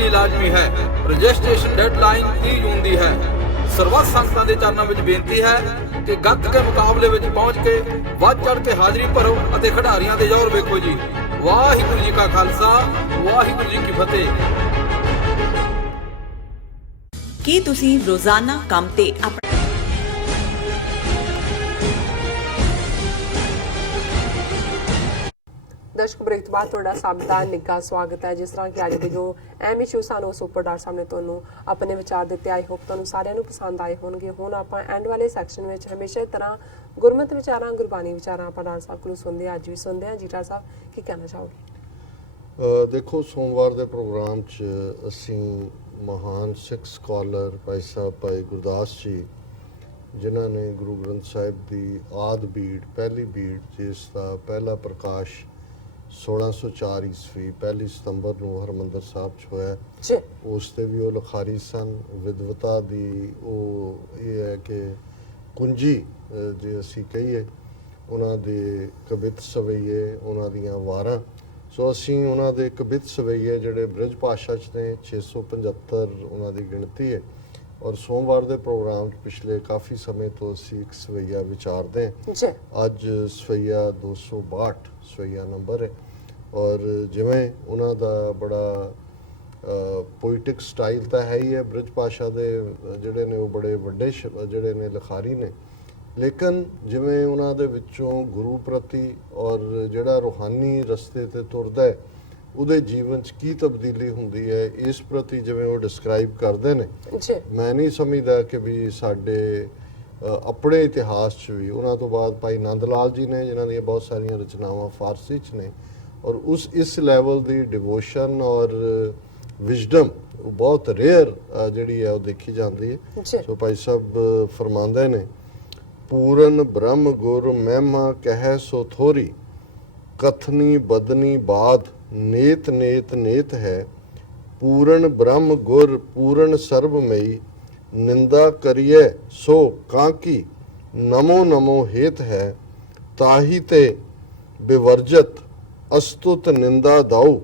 ਲਾਜ਼ਮੀ ਹੈ। Registration deadline 30 ਜੂਨ ਦੀ ਹੈ। ਸਰਬੱਤ ਸੰਗਤਾਂ ਦੇ ਚਰਨਾਂ ਵਿੱਚ ਬੇਨਤੀ ਹੈ ਕਿ ਗੱਤਕੇ ਮੁਕਾਬਲੇ ਵਿੱਚ ਪਹੁੰਚ ਕੇ ਵੱਧ ਚੜ੍ਹ ਕੇ ਹਾਜ਼ਰੀ ਭਰੋ ਅਤੇ ਖਿਡਾਰੀਆਂ ਦੇ ਜ਼ੋਰ ਵੇਖੋ ਜੀ। ਵਾਹਿਗੁਰੂ ਜੀ ਕਾ ਖਾਲਸਾ, ਵਾਹਿਗੁਰੂ ਜੀ ਕੀ ਫਤਿਹ। ਕੀ ਤੁਸੀਂ ਰੋਜ਼ਾਨਾ ਕੰਮ ਤੇ ਦਰਸ਼ਕ ਬ੍ਰੇਕ ਤੋਂ ਬਾਅਦ ਤੁਹਾਡਾ ਸਭ ਦਾ ਨਿੱਘਾ ਸਵਾਗਤ ਹੈ। ਜਿਸ ਤਰ੍ਹਾਂ ਕਿ ਅੱਜ ਦੇ ਜੋ ਅਹਿਮ ਇਸ਼ੂ ਸਾਨੂੰ ਉਸ ਉੱਪਰ ਡਾਕਟਰ ਸਾਹਿਬ ਨੇ ਤੁਹਾਨੂੰ ਆਪਣੇ ਵਿਚਾਰ ਦਿੱਤੇ। ਆਈ ਹੋਪ ਤੁਹਾਨੂੰ ਸਾਰਿਆਂ ਨੂੰ ਪਸੰਦ ਆਏ ਹੋਣਗੇ। ਹੁਣ ਆਪਾਂ ਐਂਡ ਵਾਲੇ ਸੈਕਸ਼ਨ ਵਿੱਚ ਹਮੇਸ਼ਾ ਦੀ ਤਰ੍ਹਾਂ ਗੁਰਮਤਿ ਵਿਚਾਰਾਂ, ਗੁਰਬਾਣੀ ਵਿਚਾਰਾਂ ਆਪਾਂ ਡਾਕਟਰ ਸਾਹਿਬ ਕੋਲੋਂ ਸੁਣਦੇ ਹਾਂ। ਅੱਜ ਵੀ ਸੁਣਦੇ ਹਾਂ। ਜੀ ਡਾਕਟਰ ਸਾਹਿਬ ਕੀ ਕਹਿਣਾ ਚਾਹੋਗੇ? ਦੇਖੋ, ਸੋਮਵਾਰ ਦੇ ਪ੍ਰੋਗਰਾਮ 'ਚ ਅਸੀਂ ਮਹਾਨ ਸਿੱਖ ਸਕਾਲਰ ਭਾਈ ਸਾਹਿਬ ਭਾਈ ਗੁਰਦਾਸ ਜੀ, ਜਿਨ੍ਹਾਂ ਨੇ ਗੁਰੂ ਗ੍ਰੰਥ ਸਾਹਿਬ ਦੀ ਆਦਿ ਬੀੜ, ਪਹਿਲੀ ਬੀੜ, ਜਿਸ ਦਾ ਪਹਿਲਾ ਪ੍ਰਕਾਸ਼ 1604 ਈਸਵੀ 1 ਸਤੰਬਰ ਨੂੰ ਹਰਿਮੰਦਰ ਸਾਹਿਬ 'ਚ ਹੋਇਆ, ਉਸ 'ਤੇ ਵੀ ਉਹ ਲਿਖਾਰੀ ਸਨ। ਵਿਦਵਤਾ ਦੀ ਉਹ ਇਹ ਹੈ ਕਿ ਕੁੰਜੀ ਜੇ ਅਸੀਂ ਕਹੀਏ, ਉਹਨਾਂ ਦੇ ਕਵਿਤ ਸਵਈਏ, ਉਹਨਾਂ ਦੀਆਂ ਵਾਰਾਂ। ਸੋ ਅਸੀਂ ਉਹਨਾਂ ਦੇ ਕਵਿਤ ਸਵਈਏ ਜਿਹੜੇ ਬ੍ਰਿਜ ਭਾਸ਼ਾ 'ਚ ਨੇ 675 ਉਹਨਾਂ ਦੀ ਗਿਣਤੀ ਹੈ। ਔਰ ਸੋਮਵਾਰ ਦੇ ਪ੍ਰੋਗਰਾਮ 'ਚ ਪਿਛਲੇ ਕਾਫੀ ਸਮੇਂ ਤੋਂ ਅਸੀਂ ਇੱਕ ਸਵਈਆ ਵਿਚਾਰਦੇ ਹਾਂ। ਅੱਜ ਸਵਈਆ 262 ਸਵਈਆ ਨੰਬਰ ਹੈ। ਔਰ ਜਿਵੇਂ ਉਹਨਾਂ ਦਾ ਬੜਾ ਪੋਇਟਿਕ ਸਟਾਈਲ ਤਾਂ ਹੈ ਹੀ ਹੈ, ਬ੍ਰਿਜ ਭਾਸ਼ਾ ਦੇ ਜਿਹੜੇ ਨੇ ਉਹ ਬੜੇ ਵੱਡੇ ਜਿਹੜੇ ਨੇ ਲਿਖਾਰੀ ਨੇ, ਲੇਕਿਨ ਜਿਵੇਂ ਉਹਨਾਂ ਦੇ ਵਿੱਚੋਂ ਗੁਰੂ ਪ੍ਰਤੀ ਔਰ ਜਿਹੜਾ ਰੂਹਾਨੀ ਰਸਤੇ 'ਤੇ ਤੁਰਦਾ ਹੈ, ਉਹਦੇ ਜੀਵਨ 'ਚ ਕੀ ਤਬਦੀਲੀ ਹੁੰਦੀ ਹੈ, ਇਸ ਪ੍ਰਤੀ ਜਿਵੇਂ ਉਹ ਡਿਸਕ੍ਰਾਈਬ ਕਰਦੇ ਨੇ, ਮੈਂ ਨਹੀਂ ਸਮਝਦਾ ਕਿ ਵੀ ਸਾਡੇ ਆਪਣੇ ਇਤਿਹਾਸ 'ਚ ਵੀ। ਉਹਨਾਂ ਤੋਂ ਬਾਅਦ ਭਾਈ ਨੰਦ ਲਾਲ ਜੀ ਨੇ, ਜਿਨ੍ਹਾਂ ਦੀਆਂ ਬਹੁਤ ਸਾਰੀਆਂ ਰਚਨਾਵਾਂ ਫਾਰਸੀ 'ਚ ਨੇ, ਔਰ ਇਸ ਲੈਵਲ ਦੀ ਡਿਵੋਸ਼ਨ ਔਰ ਵਿਜ਼ਡਮ ਬਹੁਤ ਰੇਅਰ ਜਿਹੜੀ ਹੈ ਉਹ ਦੇਖੀ ਜਾਂਦੀ ਹੈ। ਸੋ ਭਾਈ ਸਾਹਿਬ ਫਰਮਾਉਂਦੇ ਨੇ, ਪੂਰਨ ਬ੍ਰਹਮ ਗੁਰ ਮਹਿਮਾ ਕਹਿ ਸੋ ਥੋਰੀ, ਕਥਨੀ ਬਦਨੀ ਬਾਦ ਨੇਤ ਨੇਤ ਨੇਤ ਹੈ। ਪੂਰਨ ਬ੍ਰਹਮ ਗੁਰ ਪੂਰਨ ਸਰਬਮਈ, ਨਿੰਦਾ ਕਰੀਏ ਸੋ ਕਾਂਕੀ ਨਮੋ ਨਮੋ ਹੇਤ ਹੈ। ਤਾਹੀ ਤੇ ਬਿਵਰਜਤ ਅਸਤੁਤ ਨਿੰਦਾ ਦਾਉ,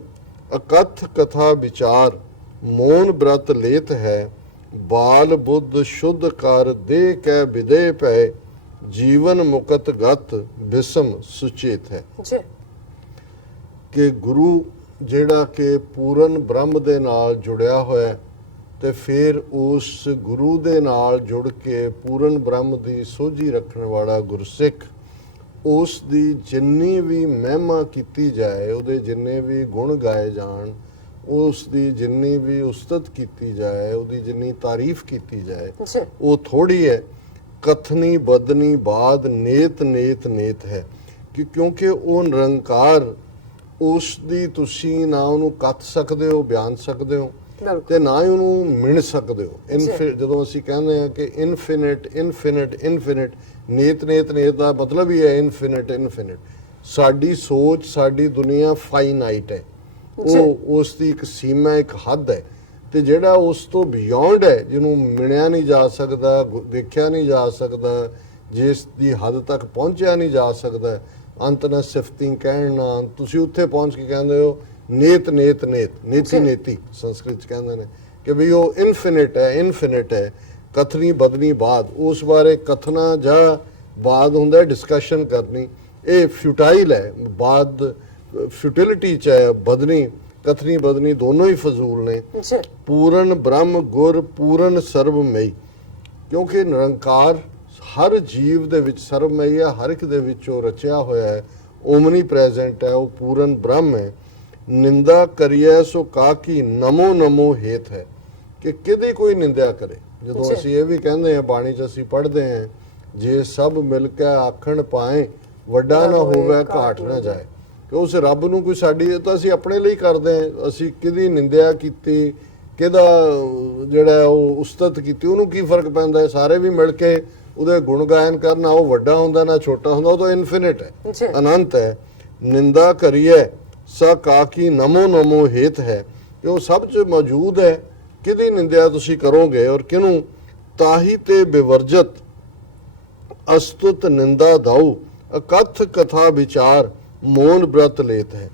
ਅਕਥ ਕਥਾ ਵਿਚਾਰ ਮੋਨ ਬ੍ਰਤ ਲੇਤ ਹੈ। ਬਾਲ ਬੁੱਧ ਸ਼ੁੱਧ ਕਰ ਦੇ ਕੈ ਵਿਦੇ ਪੈ, ਜੀਵਨ ਮੁਕਤ ਗਤ ਬਿਸਮ ਸੁਚੇਤ ਹੈ। ਕਿ ਗੁਰੂ ਜਿਹੜਾ ਕਿ ਪੂਰਨ ਬ੍ਰਹਮ ਦੇ ਨਾਲ ਜੁੜਿਆ ਹੋਇਆ, ਤੇ ਫਿਰ ਉਸ ਗੁਰੂ ਦੇ ਨਾਲ ਜੁੜ ਕੇ ਪੂਰਨ ਬ੍ਰਹਮ ਦੀ ਸੋਝੀ ਰੱਖਣ ਵਾਲਾ ਗੁਰਸਿੱਖ, ਉਸ ਦੀ ਜਿੰਨੀ ਵੀ ਮਹਿਮਾ ਕੀਤੀ ਜਾਏ, ਉਹਦੇ ਜਿੰਨੇ ਵੀ ਗੁਣ ਗਾਏ ਜਾਣ, ਉਸ ਦੀ ਜਿੰਨੀ ਵੀ ਉਸਤਤ ਕੀਤੀ ਜਾਏ, ਉਹਦੀ ਜਿੰਨੀ ਤਾਰੀਫ ਕੀਤੀ ਜਾਏ, ਉਹ ਥੋੜੀ ਹੈ। ਕਥਨੀ ਬਦਨੀ ਬਾਦ ਨੇਤ ਨੇਤ ਨੇਤ ਹੈ। ਕਿਉਂਕਿ ਉਹ ਨਿਰੰਕਾਰ, ਉਸ ਦੀ ਤੁਸੀਂ ਨਾ ਉਹਨੂੰ ਕੱਥ ਸਕਦੇ ਹੋ, ਬਿਆਨ ਸਕਦੇ ਹੋ, ਤੇ ਨਾ ਹੀ ਉਹਨੂੰ ਮਿਣ ਸਕਦੇ ਹੋ। ਜਦੋਂ ਅਸੀਂ ਕਹਿੰਦੇ ਹਾਂ ਕਿ ਇਨਫਿਨਿਟ ਇਨਫਿਨਿਟ ਇਨਫਿਨਿਟ, ਨੇਤ ਨੇਤ ਨੇਤ ਦਾ ਮਤਲਬ ਹੀ ਹੈ ਇਨਫਿਨਿਟ ਇਨਫਿਨਿਟ। ਸਾਡੀ ਸੋਚ, ਸਾਡੀ ਦੁਨੀਆ ਫਾਈਨਾਈਟ ਹੈ, ਉਹ ਉਸ ਦੀ ਇੱਕ ਸੀਮਾ, ਇੱਕ ਹੱਦ ਹੈ। ਤੇ ਜਿਹੜਾ ਉਸ ਤੋਂ ਬਿਯੋਂਡ ਹੈ, ਜਿਹਨੂੰ ਮਿਣਿਆ ਨਹੀਂ ਜਾ ਸਕਦਾ, ਦੇਖਿਆ ਨਹੀਂ ਜਾ ਸਕਦਾ, ਜਿਸ ਦੀ ਹੱਦ ਤੱਕ ਪਹੁੰਚਿਆ ਨਹੀਂ ਜਾ ਸਕਦਾ, ਅੰਤ ਨਾ ਸਿਫਤੀ ਕਹਿਣ ਨਾ, ਤੁਸੀਂ ਉੱਥੇ ਪਹੁੰਚ ਕੇ ਕਹਿੰਦੇ ਹੋ ਨੇਤ ਨੇਤ ਨੇਤ, ਨੇਤੀ ਨੇਤੀ ਸੰਸਕ੍ਰਿਤ 'ਚ ਕਹਿੰਦੇ ਨੇ ਕਿ ਵੀ ਉਹ ਇਨਫਿਨਿਟ ਹੈ, ਇਨਫਿਨਿਟ ਹੈ। ਕਥਨੀ ਬਦਨੀ ਬਾਦ, ਉਸ ਬਾਰੇ ਕਥਨਾ ਜਾਂ ਬਾਦ ਹੁੰਦਾ ਡਿਸਕਸ਼ਨ ਕਰਨੀ, ਇਹ ਫਿਊਟਾਈਲ ਹੈ। ਬਾਦ ਫਿਊਟਿਲਿਟੀ 'ਚ ਹੈ, ਬਦਨੀ ਕਥਨੀ ਬਦਨੀ ਦੋਨੋਂ ਹੀ ਫਜ਼ੂਲ ਨੇ। ਪੂਰਨ ਬ੍ਰਹਮ ਗੁਰ ਪੂਰਨ ਸਰਬਮਈ, ਕਿਉਂਕਿ ਨਿਰੰਕਾਰ ਹਰ ਜੀਵ ਦੇ ਵਿੱਚ ਸਰਬਮਈ ਹੈ, ਹਰ ਇੱਕ ਦੇ ਵਿੱਚ ਉਹ ਰਚਿਆ ਹੋਇਆ ਹੈ, ਓਮਨੀ ਪ੍ਰੈਜ਼ੈਂਟ ਹੈ, ਉਹ ਪੂਰਨ ਬ੍ਰਹਮ ਹੈ। ਨਿੰਦਾ ਕਰੀਏ ਸੋ ਕਾਕੀ ਨਮੋ ਨਮੋ ਹੇਤ ਹੈ, ਕਿ ਕਿਹਦੀ ਕੋਈ ਨਿੰਦਿਆ ਕਰੇ। ਜਦੋਂ ਅਸੀਂ ਇਹ ਵੀ ਕਹਿੰਦੇ ਹਾਂ, ਬਾਣੀ 'ਚ ਅਸੀਂ ਪੜ੍ਹਦੇ ਹਾਂ, ਜੇ ਸਭ ਮਿਲ ਕੇ ਆਖਣ ਪਾਏ, ਵੱਡਾ ਨਾ ਹੋਵੇ ਘਾਟ ਨਾ ਜਾਏ। ਕਿ ਉਸ ਰੱਬ ਨੂੰ ਕੋਈ ਸਾਡੀ, ਤਾਂ ਅਸੀਂ ਆਪਣੇ ਲਈ ਕਰਦੇ ਹਾਂ। ਅਸੀਂ ਕਿਹਦੀ ਨਿੰਦਿਆ ਕੀਤੀ, ਕਿਹਦਾ ਜਿਹੜਾ ਉਹ ਉਸਤਤ ਕੀਤੀ, ਉਹਨੂੰ ਕੀ ਫਰਕ ਪੈਂਦਾ ਹੈ? ਸਾਰੇ ਵੀ ਮਿਲ ਕੇ ਉਹਦੇ ਗੁਣ ਗਾਇਨ ਕਰਨਾ, ਉਹ ਵੱਡਾ ਹੁੰਦਾ ਨਾ ਛੋਟਾ ਹੁੰਦਾ, ਉਹ ਤਾਂ ਇਨਫਿਨਿਟ ਹੈ, ਅਨੰਤ ਹੈ। ਨਿੰਦਾ ਕਰੀਏ ਸਾ ਕਾਕੀ ਨਮੋ ਨਮੋ ਹੇਤ ਹੈ, ਕਿ ਉਹ ਸਭ 'ਚ ਮੌਜੂਦ ਹੈ। ਕਿਹਦੀ ਨਿੰਦਿਆ ਤੁਸੀਂ ਕਰੋਗੇ ਔਰ ਕਿਹਨੂੰ? ਤਾਹੀ ਤੇ ਬਿਵਰਜਤ ਅਸਤੁਤ ਨਿੰਦਾ ਦਾਉ, ਅਕਥ ਕਥਾ ਵਿਚਾਰ ਮੋਨ ਬ੍ਰਤ ਲੇਤ ਹੈ।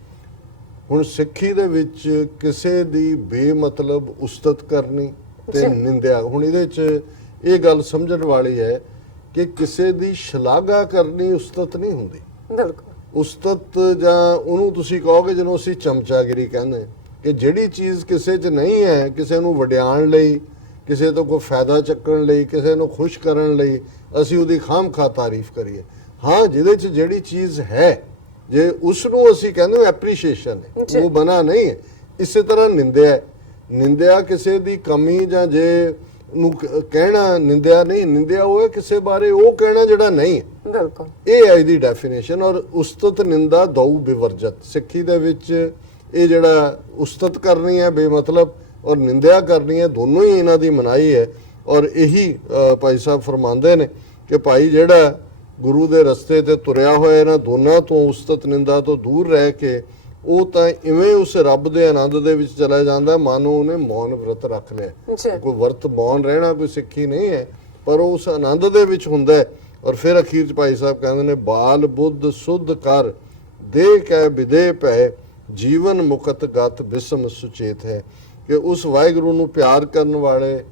ਹੁਣ ਸਿੱਖੀ ਦੇ ਵਿੱਚ ਕਿਸੇ ਦੀ ਬੇਮਤਲਬ ਉਸਤਤ ਕਰਨੀ ਤੇ ਜੀ। ਨਿੰਦਿਆ, ਹੁਣ ਇਹਦੇ 'ਚ ਇਹ ਗੱਲ ਸਮਝਣ ਵਾਲੀ ਹੈ ਕਿ ਕਿਸੇ ਦੀ ਸ਼ਲਾਘਾ ਕਰਨੀ ਉਸਤਤ ਨਹੀਂ ਹੁੰਦੀ। ਬਿਲਕੁਲ ਉਸਤਤ ਜਾਂ ਉਹਨੂੰ ਤੁਸੀਂ ਕਹੋਗੇ ਜਿਹਨੂੰ ਅਸੀਂ ਚਮਚਾਗਿਰੀ ਕਹਿੰਦੇ ਹਾਂ, ਕਿ ਜਿਹੜੀ ਚੀਜ਼ ਕਿਸੇ 'ਚ ਨਹੀਂ ਹੈ, ਕਿਸੇ ਨੂੰ ਵਡਿਆਉਣ ਲਈ, ਕਿਸੇ ਤੋਂ ਕੋਈ ਫਾਇਦਾ ਚੱਕਣ ਲਈ, ਕਿਸੇ ਨੂੰ ਖੁਸ਼ ਕਰਨ ਲਈ ਅਸੀਂ ਉਹਦੀ ਖਾਮਖਾ ਤਾਰੀਫ ਕਰੀਏ। ਹਾਂ, ਜਿਹਦੇ 'ਚ ਜਿਹੜੀ ਚੀਜ਼ ਹੈ ਜੇ ਉਸ ਨੂੰ ਅਸੀਂ ਕਹਿੰਦੇ ਹਾਂ ਐਪਰੀਸ਼ੀਏਸ਼ਨ ਹੈ, ਜੀ। ਉਹ ਬਣਾ ਨਹੀਂ ਹੈ। ਇਸੇ ਤਰ੍ਹਾਂ ਨਿੰਦਿਆ ਹੈ। ਨਿੰਦਿਆ ਕਿਸੇ ਦੀ ਕਮੀ ਜਾਂ ਜੇ ਨੂੰ ਕਹਿਣਾ ਨਿੰਦਿਆ ਨਹੀਂ, ਨਿੰਦਿਆ ਉਹ ਹੈ ਕਿਸੇ ਬਾਰੇ ਉਹ ਕਹਿਣਾ ਜਿਹੜਾ ਨਹੀਂ ਹੈ। ਬਿਲਕੁਲ ਇਹ ਹੈ ਇਹਦੀ ਡੈਫੀਨੇਸ਼ਨ। ਔਰ ਉਸਤਤ ਨਿੰਦਾ ਦਉ ਬਿਵਰਜਤ, ਸਿੱਖੀ ਦੇ ਵਿੱਚ ਇਹ ਜਿਹੜਾ ਉਸਤਤ ਕਰਨੀ ਹੈ ਬੇਮਤਲਬ ਔਰ ਨਿੰਦਿਆ ਕਰਨੀ ਹੈ, ਦੋਨੋਂ ਹੀ ਇਹਨਾਂ ਦੀ ਮਨਾਹੀ ਹੈ। ਔਰ ਇਹੀ ਭਾਈ ਸਾਹਿਬ ਫਰਮਾਉਂਦੇ ਨੇ ਕਿ ਭਾਈ ਜਿਹੜਾ ਗੁਰੂ ਦੇ ਰਸਤੇ ਤੇ ਤੁਰਿਆ ਹੋਇਆ ਇਹਨਾਂ ਦੋਨਾਂ ਤੋਂ ਉਸਤਤ ਨਿੰਦਾ ਤੋਂ ਦੂਰ ਰਹਿ ਕੇ ਉਹ ਤਾਂ ਇਵੇਂ ਉਸ ਰੱਬ ਦੇ ਆਨੰਦ ਦੇ ਵਿੱਚ ਚਲਾ ਜਾਂਦਾ ਮਾਨੋ ਉਹਨੇ ਮੌਨ ਵਰਤ ਰੱਖ ਲਿਆ। ਜੀ ਕੋਈ ਵਰਤ ਮੌਨ ਰਹਿਣਾ ਕੋਈ ਸਿੱਖੀ ਨਹੀਂ ਹੈ, ਪਰ ਉਹ ਉਸ ਆਨੰਦ ਦੇ ਵਿੱਚ ਹੁੰਦਾ ਹੈ। ਔਰ ਫਿਰ ਅਖੀਰ 'ਚ ਭਾਈ ਸਾਹਿਬ ਕਹਿੰਦੇ ਨੇ ਬਾਲ ਬੁੱਧ ਸੁਧ ਕਰ ਦੇ ਕੈ ਵਿਦੇ ਭੈ ਜੀਵਨ ਮੁਕਤ ਗਤ ਬਿਸਮ ਸੁਚੇਤ ਹੈ, ਕਿ ਉਸ ਵਾਹਿਗੁਰੂ ਨੂੰ ਪਿਆਰ ਕਰਨ ਵਾਲੇ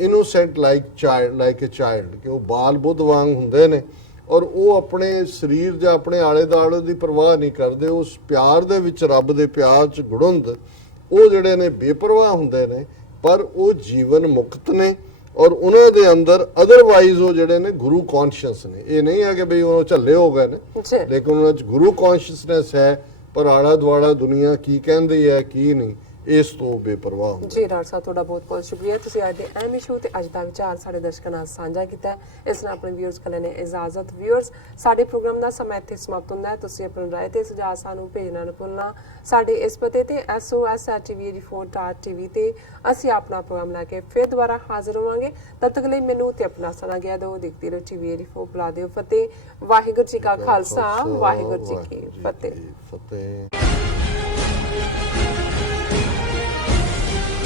ਇਨੋਸੈਂਟ ਲਾਈਕ ਅ ਚਾਈਲਡ, ਕਿ ਉਹ ਬਾਲ ਬੁੱਧ ਵਾਂਗ ਹੁੰਦੇ ਨੇ ਔਰ ਉਹ ਆਪਣੇ ਸਰੀਰ ਜਾਂ ਆਪਣੇ ਆਲੇ ਦੁਆਲੇ ਦੀ ਪਰਵਾਹ ਨਹੀਂ ਕਰਦੇ। ਉਸ ਪਿਆਰ ਦੇ ਵਿੱਚ, ਰੱਬ ਦੇ ਪਿਆਰ 'ਚ ਗੁੜੁੰਦ ਉਹ ਜਿਹੜੇ ਨੇ ਬੇਪਰਵਾਹ ਹੁੰਦੇ ਨੇ, ਪਰ ਉਹ ਜੀਵਨ ਮੁਕਤ ਨੇ ਔਰ ਉਹਨਾਂ ਦੇ ਅੰਦਰ ਅਦਰਵਾਈਜ਼ ਉਹ ਜਿਹੜੇ ਨੇ ਗੁਰੂ ਕੌਨਸ਼ੀਅਸ ਨੇ। ਇਹ ਨਹੀਂ ਹੈ ਕਿ ਬਈ ਉਹ ਝੱਲੇ ਹੋ ਗਏ ਨੇ, ਜੀ ਲੇਕਿਨ ਉਹਨਾਂ 'ਚ ਗੁਰੂ ਕੌਨਸ਼ੀਅਸਨੈਸ ਹੈ, ਪਰ ਆਲਾ ਦੁਆਲਾ ਦੁਨੀਆ ਕੀ ਕਹਿੰਦੀ ਹੈ ਕੀ ਨਹੀਂ ਇਸ ਤੋਂ ਬੇਪਰਵਾਹ ਹੁੰਦੇ। ਜੀ ਡਾਕਟਰ ਸਾਹਿਬ ਤੁਹਾਡਾ ਬਹੁਤ ਬਹੁਤ ਸ਼ੁਕਰੀਆ, ਤੁਸੀਂ ਅੱਜ ਦੇ ਅਹਿਮ ਇਸ਼ੂ ਤੇ ਅੱਜ ਦਾ ਵਿਚਾਰ ਸਾਡੇ ਦਰਸ਼ਕਾਂ ਨਾਲ ਸਾਂਝਾ ਕੀਤਾ ਹੈ। ਇਸ ਨਾਲ ਆਪਣੇ ਵਿਊਅਰਸ ਕੋਲ ਨੇ ਇਜਾਜ਼ਤ। ਵਿਊਅਰਸ, ਸਾਡੇ ਪ੍ਰੋਗਰਾਮ ਦਾ ਸਮਾਂ ਇੱਥੇ ਸਮਾਪਤ ਹੁੰਦਾ ਹੈ। ਤੁਸੀਂ ਆਪਣੀ ਰਾਏ ਤੇ ਸੁਝਾਅ ਸਾਨੂੰ ਭੇਜਣਾ ਨਾ ਭੁੱਲਣਾ। ਸਾਡੇ ਇਸ ਪਤੇ ਤੇ sos@tv84.tv ਤੇ ਅਸੀਂ ਆਪਣਾ ਪ੍ਰੋਗਰਾਮ ਲੈ ਕੇ ਫਿਰ ਦੁਬਾਰਾ ਹਾਜ਼ਰ ਹੋਵਾਂਗੇ। ਤਦ ਤੱਕ ਲਈ ਮੈਨੂੰ ਤੇ ਆਪਣਾ ਸਮਾਂ ਗਿਆ ਦਿਓ। ਦੇਖਦੇ ਰਹੋ TV84। ਬੁਲਾ ਦਿਓ ਫਤਿਹ। ਵਾਹਿਗੁਰੂ ਜੀ ਕਾ ਖਾਲਸਾ, ਵਾਹਿਗੁਰੂ ਜੀ ਕੀ ਫਤਿਹ।